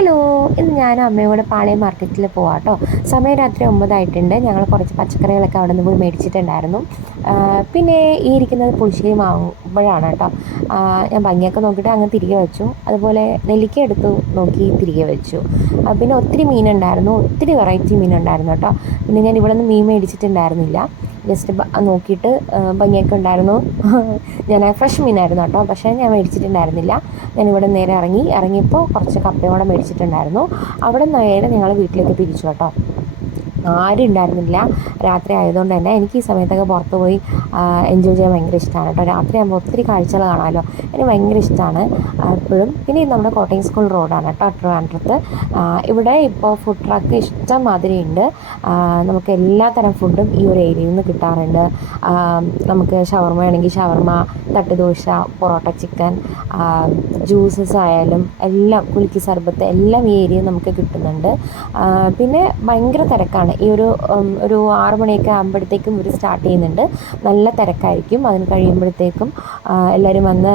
Hello, ഇന്ന് ഞാനും അമ്മയും കൂടെ പാളയം മാർക്കറ്റിൽ പോവാം കേട്ടോ. സമയം രാത്രി 9 ആയിട്ടുണ്ട്. ഞങ്ങൾ കുറച്ച് പച്ചക്കറികളൊക്കെ അവിടെ നിന്ന് പോയി മേടിച്ചിട്ടുണ്ടായിരുന്നു. പിന്നെ ഈ ഇരിക്കുന്നത് പുളിശ്ശേരി മാവുമ്പോഴാണ് കേട്ടോ. ഞാൻ ഭംഗിയൊക്കെ നോക്കിയിട്ട് അങ്ങ് തിരികെ വെച്ചു. അതുപോലെ നെല്ലിക്ക എടുത്തു നോക്കി തിരികെ വെച്ചു. പിന്നെ ഒത്തിരി മീനുണ്ടായിരുന്നു, ഒത്തിരി വെറൈറ്റി മീനുണ്ടായിരുന്നു കേട്ടോ. പിന്നെ ഞാൻ ഇവിടെ നിന്ന് മീൻ മേടിച്ചിട്ടുണ്ടായിരുന്നില്ല. ജസ്റ്റ് നോക്കിയിട്ട് ഭംഗിയൊക്കെ ഉണ്ടായിരുന്നു. ഞാൻ ഫ്രഷ് മീനായിരുന്നു കേട്ടോ, പക്ഷേ ഞാൻ മേടിച്ചിട്ടുണ്ടായിരുന്നില്ല. ഞാനിവിടെ നേരെ ഇറങ്ങിയപ്പോൾ കുറച്ച് കപ്പയും കൂടെ മേടിച്ചിട്ടുണ്ടായിരുന്നു. അവിടെ നേരെ ഞങ്ങൾ വീട്ടിലേക്ക് തിരിച്ചു കേട്ടോ. ആരും ഉണ്ടായിരുന്നില്ല, രാത്രി ആയതുകൊണ്ട് തന്നെ. എനിക്ക് ഈ സമയത്തൊക്കെ പുറത്ത് പോയി എൻജോയ് ചെയ്യാൻ ഭയങ്കര ഇഷ്ടമാണ് കേട്ടോ. രാത്രിയാകുമ്പോൾ ഒത്തിരി കാഴ്ചകൾ കാണാമല്ലോ, എനിക്ക് ഭയങ്കര ഇഷ്ടമാണ് എപ്പോഴും. പിന്നെ ഇത് നമ്മുടെ കോട്ടയം സ്കൂൾ റോഡാണ് കേട്ടോ, ട്രിവാൻഡ്രത്ത്. ഇവിടെ ഇപ്പോൾ ഫുഡ് ട്രക്ക് ഇഷ്ടം മാതിരി ഉണ്ട്. നമുക്ക് എല്ലാ തരം ഫുഡും ഈ ഒരു ഏരിയയിൽ നിന്ന് കിട്ടാറുണ്ട്. നമുക്ക് ഷവർമ ആണെങ്കിൽ ഷവർമ, തട്ടുദോശ, പൊറോട്ട ചിക്കൻ, ജ്യൂസസ് ആയാലും എല്ലാം, കുലുക്കി സർബത്ത് എല്ലാം ഈ ഏരിയയിൽ നമുക്ക് കിട്ടുന്നുണ്ട്. പിന്നെ ഭയങ്കര തിരക്കാണ്. ഈ ഒരു 6 മണിയൊക്കെ ആകുമ്പോഴത്തേക്കും ഇവർ സ്റ്റാർട്ട് ചെയ്യുന്നുണ്ട്. നല്ല തിരക്കായിരിക്കും. അതിന് കഴിയുമ്പോഴത്തേക്കും എല്ലാവരും വന്ന്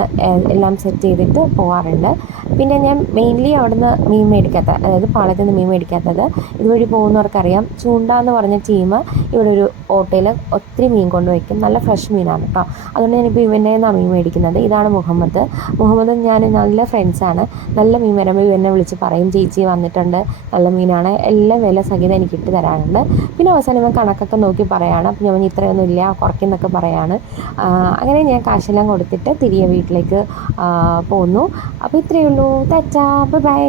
എല്ലാം സെറ്റ് ചെയ്തിട്ട് പോകാറുണ്ട്. പിന്നെ ഞാൻ മെയിൻലി അവിടുന്ന് മീൻ മേടിക്കാത്ത, അതായത് പാളയത്ത് നിന്ന് മീൻ മേടിക്കാത്തത്, ഇതുവഴി പോകുന്നവർക്കറിയാം, ചൂണ്ട എന്ന് പറഞ്ഞ ടീം ഇവിടെ ഒരു ഓട്ടോയിൽ ഒത്തിരി മീൻ കൊണ്ടുവയ്ക്കും. നല്ല ഫ്രഷ് മീനാണ് കേട്ടോ. അതുകൊണ്ട് ഞാനിപ്പോൾ ഇവൻ്റെ നിന്നാണ് മീൻ മേടിക്കുന്നത്. ഇതാണ് മുഹമ്മദും ഞാൻ നല്ല ഫ്രണ്ട്സാണ്. നല്ല മീൻ വരുമ്പോൾ ഇവനെ വിളിച്ച് പറയും, ചേച്ചി വന്നിട്ടുണ്ട്, നല്ല മീനാണ്, എല്ലാം വില സഹിതം എനിക്ക് ഇട്ട് തരാറുണ്ട്. പിന്നെ അവസാനം ഇവൻ കണക്കൊക്കെ നോക്കി പറയുകയാണ്. അപ്പം ഞാൻ ഇത്രയൊന്നും ഇല്ല, കുറയ്ക്കുന്നൊക്കെ പറയാണ്. അങ്ങനെ ഞാൻ കാശെല്ലാം കൊടുത്തിട്ട് തിരികെ വീട്ടിലേക്ക് പോന്നു. അപ്പോൾ ഇത്രയേ ഉള്ളൂ. Tata, bye bye.